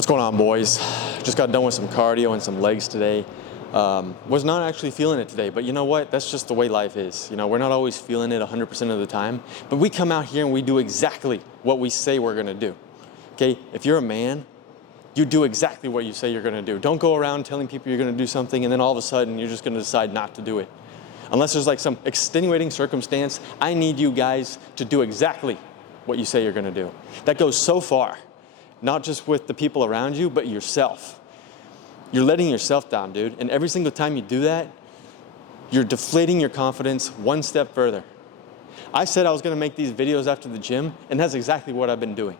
What's going on, boys? Just got done with some cardio and some legs today. Was not actually feeling it today, but you know what? That's just the way life is. You know, we're not always feeling it 100% of the time, but we come out here and we do exactly what we say we're gonna do. Okay, if you're a man, you do exactly what you say you're gonna do. Don't go around telling people you're gonna do something and then all of a sudden you're just gonna decide not to do it. Unless there's like some extenuating circumstance, I need you guys to do exactly what you say you're gonna do. That goes so far. Not just with the people around you, but yourself. You're letting yourself down, dude. And every single time you do that, you're deflating your confidence one step further. I said I was gonna make these videos after the gym, and that's exactly what I've been doing.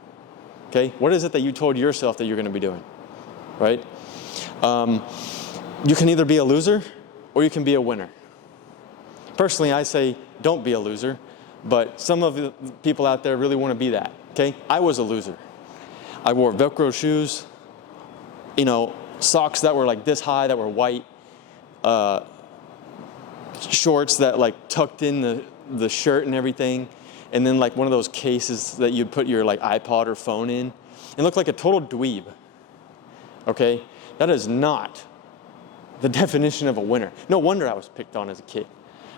Okay? What is it that you told yourself that you're gonna be doing? Right? You can either be a loser or you can be a winner. Personally, I say don't be a loser, but some of the people out there really wanna be that. Okay? I was a loser. I wore Velcro shoes, you know, socks that were like this high, that were white, shorts that like tucked in the shirt and everything, and then like one of those cases that you'd put your like iPod or phone in. It looked like a total dweeb, okay? That is not the definition of a winner. No wonder I was picked on as a kid.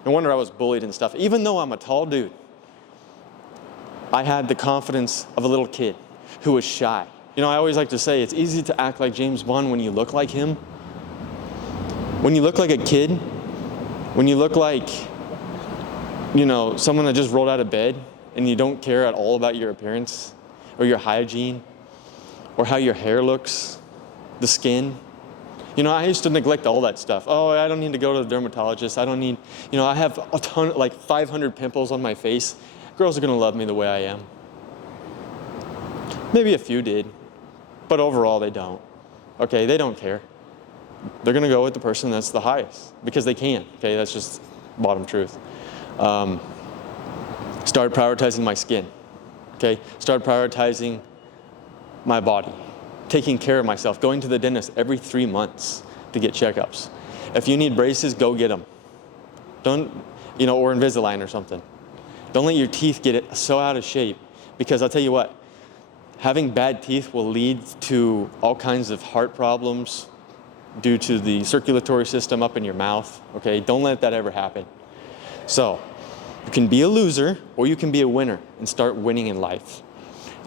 No wonder I was bullied and stuff. Even though I'm a tall dude, I had the confidence of a little kid who was shy. You know, I always like to say it's easy to act like James Bond when you look like him. When you look like a kid, when you look like, you know, someone that just rolled out of bed and you don't care at all about your appearance or your hygiene or how your hair looks, the skin. You know, I used to neglect all that stuff. Oh, I don't need to go to the dermatologist. I don't need, you know, I have a ton, like 500 pimples on my face. Girls are gonna love me the way I am. Maybe a few did, but overall they don't. Okay, they don't care. They're gonna go with the person that's the highest because they can. Okay, that's just bottom truth. Started prioritizing my skin. Okay, started prioritizing my body, taking care of myself, going to the dentist every 3 months to get checkups. If you need braces, go get them. Don't, you know, or Invisalign or something. Don't let your teeth get it so out of shape, because I'll tell you what, having bad teeth will lead to all kinds of heart problems due to the circulatory system up in your mouth, okay? Don't let that ever happen. So, you can be a loser or you can be a winner and start winning in life.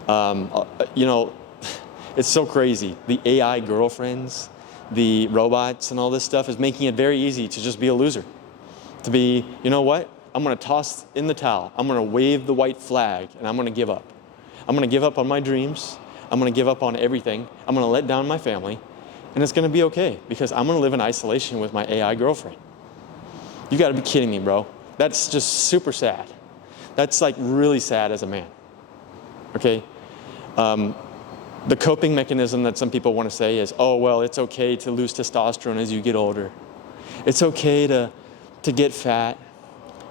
You know, it's so crazy. The AI girlfriends, the robots and all this stuff is making it very easy to just be a loser. To be, you know what? I'm gonna toss in the towel. I'm gonna wave the white flag and I'm gonna give up. I'm gonna give up on my dreams. I'm gonna give up on everything. I'm gonna let down my family, and it's gonna be okay because I'm gonna live in isolation with my AI girlfriend. You gotta be kidding me, bro. That's just super sad. That's like really sad as a man, okay? The coping mechanism that some people wanna say is, oh, well, it's okay to lose testosterone as you get older. It's okay to get fat,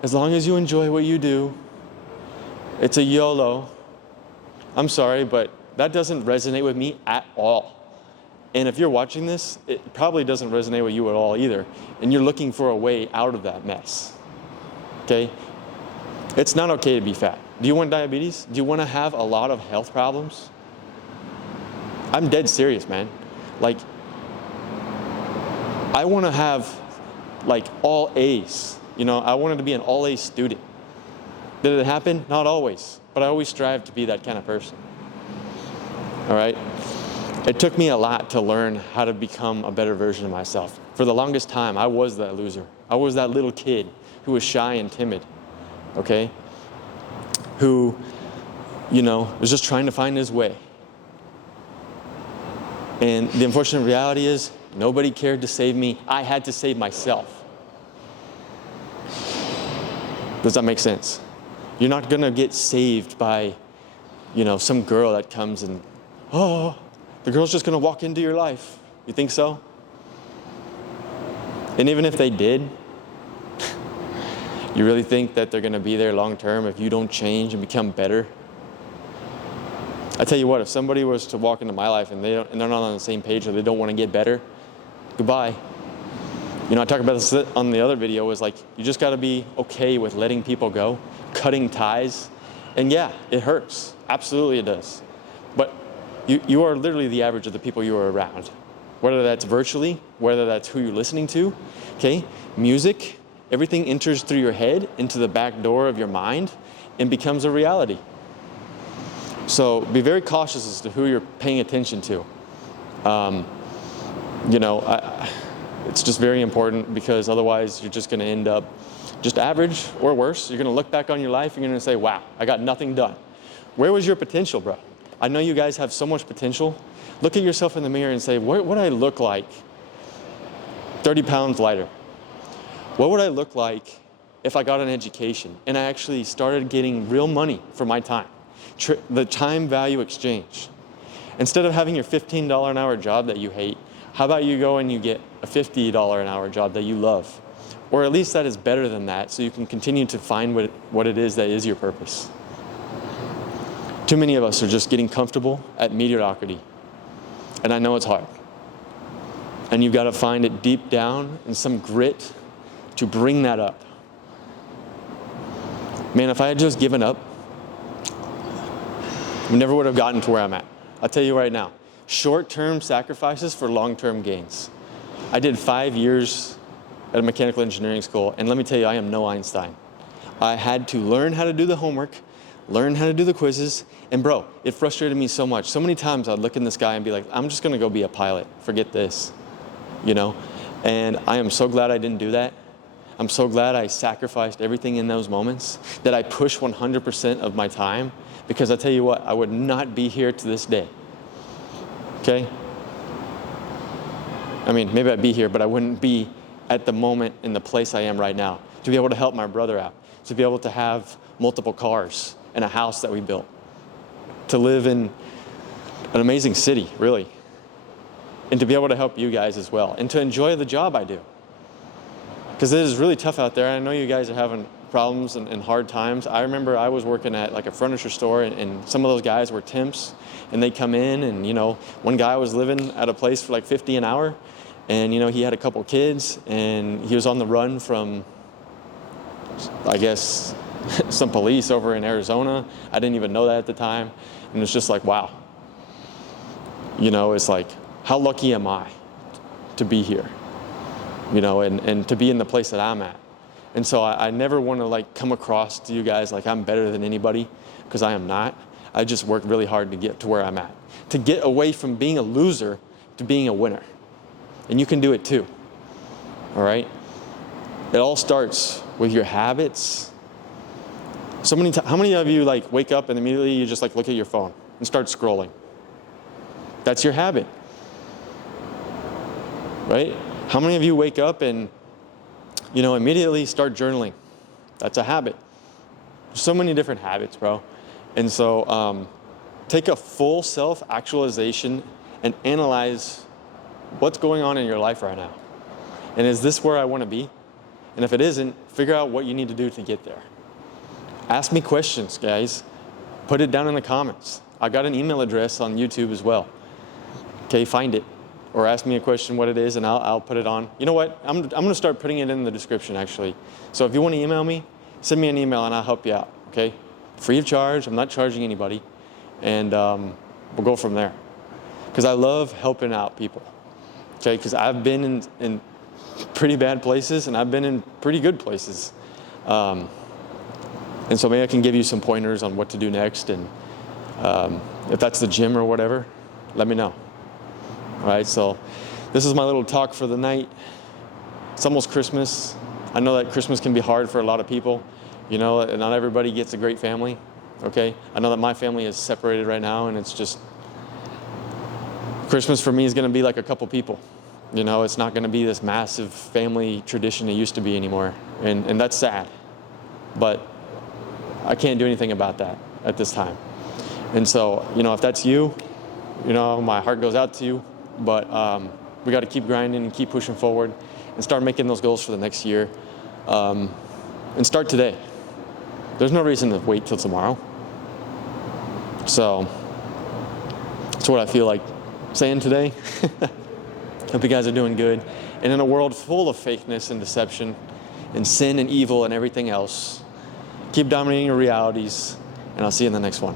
as long as you enjoy what you do. It's a YOLO. I'm sorry, but that doesn't resonate with me at all. And if you're watching this, it probably doesn't resonate with you at all either. And you're looking for a way out of that mess, okay? It's not okay to be fat. Do you want diabetes? Do you want to have a lot of health problems? I'm dead serious, man. Like, I want to have like all A's. You know, I wanted to be an all A student. Did it happen? Not always. But I always strive to be that kind of person, all right? It took me a lot to learn how to become a better version of myself. For the longest time, I was that loser. I was that little kid who was shy and timid, okay? Who, you know, was just trying to find his way. And the unfortunate reality is, nobody cared to save me. I had to save myself. Does that make sense? You're not gonna get saved by, you know, some girl that comes and, oh, the girl's just gonna walk into your life. You think so? And even if they did, you really think that they're gonna be there long term if you don't change and become better? I tell you what, if somebody was to walk into my life and they're not on the same page or they don't wanna get better, goodbye. You know, I talked about this on the other video, was like, you just gotta be okay with letting people go, cutting ties. And yeah, it hurts. Absolutely it does. But You are literally the average of the people you are around. Whether that's virtually, whether that's who you're listening to, okay? Music, everything enters through your head into the back door of your mind and becomes a reality. So be very cautious as to who you're paying attention to. It's just very important, because otherwise you're just going to end up just average or worse. You're going to look back on your life and you're going to say, wow, I got nothing done. Where was your potential, bro? I know you guys have so much potential. Look at yourself in the mirror and say, what would I look like 30 pounds lighter? What would I look like if I got an education and I actually started getting real money for my time? The time value exchange. Instead of having your $15 an hour job that you hate, how about you go and you get a $50 an hour job that you love? Or at least that is better than that, so you can continue to find what it is that is your purpose. Too many of us are just getting comfortable at mediocrity. And I know it's hard. And you've got to find it deep down and some grit to bring that up. Man, if I had just given up, we never would have gotten to where I'm at. I'll tell you right now, short-term sacrifices for long-term gains. I did 5 years at a mechanical engineering school, and let me tell you, I am no Einstein. I had to learn how to do the homework, learn how to do the quizzes, and bro, it frustrated me so much. So many times I'd look in the sky and be like, I'm just gonna go be a pilot, forget this, And I am so glad I didn't do that. I'm so glad I sacrificed everything in those moments, that I pushed 100% of my time, because I tell you what, I would not be here to this day, okay? I mean, maybe I'd be here, but I wouldn't be at the moment in the place I am right now, to be able to help my brother out, to be able to have multiple cars and a house that we built, to live in an amazing city, really, and to be able to help you guys as well, and to enjoy the job I do. Because it is really tough out there. I know you guys are having problems and hard times. I remember I was working at like a furniture store, and some of those guys were temps, and they come in, and one guy was living at a place for like $50 an hour, and he had a couple kids, and he was on the run from, I guess, some police over in Arizona. I didn't even know that at the time, and it's just like, wow. It's like, how lucky am I to be here? And to be in the place that I'm at. And so I never want to come across to you guys like I'm better than anybody, because I am not. I just work really hard to get to where I'm at. To get away from being a loser to being a winner. And you can do it too. All right? It all starts with your habits. How many of you wake up and immediately you just look at your phone and start scrolling? That's your habit. Right? How many of you wake up and immediately start journaling? That's a habit. There's so many different habits, bro. And so take a full self-actualization and analyze what's going on in your life right now. And is this where I want to be? And if it isn't, figure out what you need to do to get there. Ask me questions, guys. Put it down in the comments. I got an email address on YouTube as well. Okay, find it. Or ask me a question what it is, and I'll put it on. You know what? I'm going to start putting it in the description, actually. So if you want to email me, send me an email, and I'll help you out, okay? Free of charge. I'm not charging anybody. And we'll go from there. Because I love helping out people, okay? Because I've been in pretty bad places, and I've been in pretty good places. And so maybe I can give you some pointers on what to do next. And if that's the gym or whatever, let me know. All right, so this is my little talk for the night. It's almost Christmas. I know that Christmas can be hard for a lot of people. Not everybody gets a great family, okay? I know that my family is separated right now, and it's just, Christmas for me is going to be like a couple people. It's not going to be this massive family tradition it used to be anymore, and that's sad. But I can't do anything about that at this time. And so, if that's you, my heart goes out to you. But we got to keep grinding and keep pushing forward and start making those goals for the next year. And start today. There's no reason to wait till tomorrow. So that's what I feel like saying today. Hope you guys are doing good. And in a world full of fakeness and deception and sin and evil and everything else, keep dominating your realities, and I'll see you in the next one.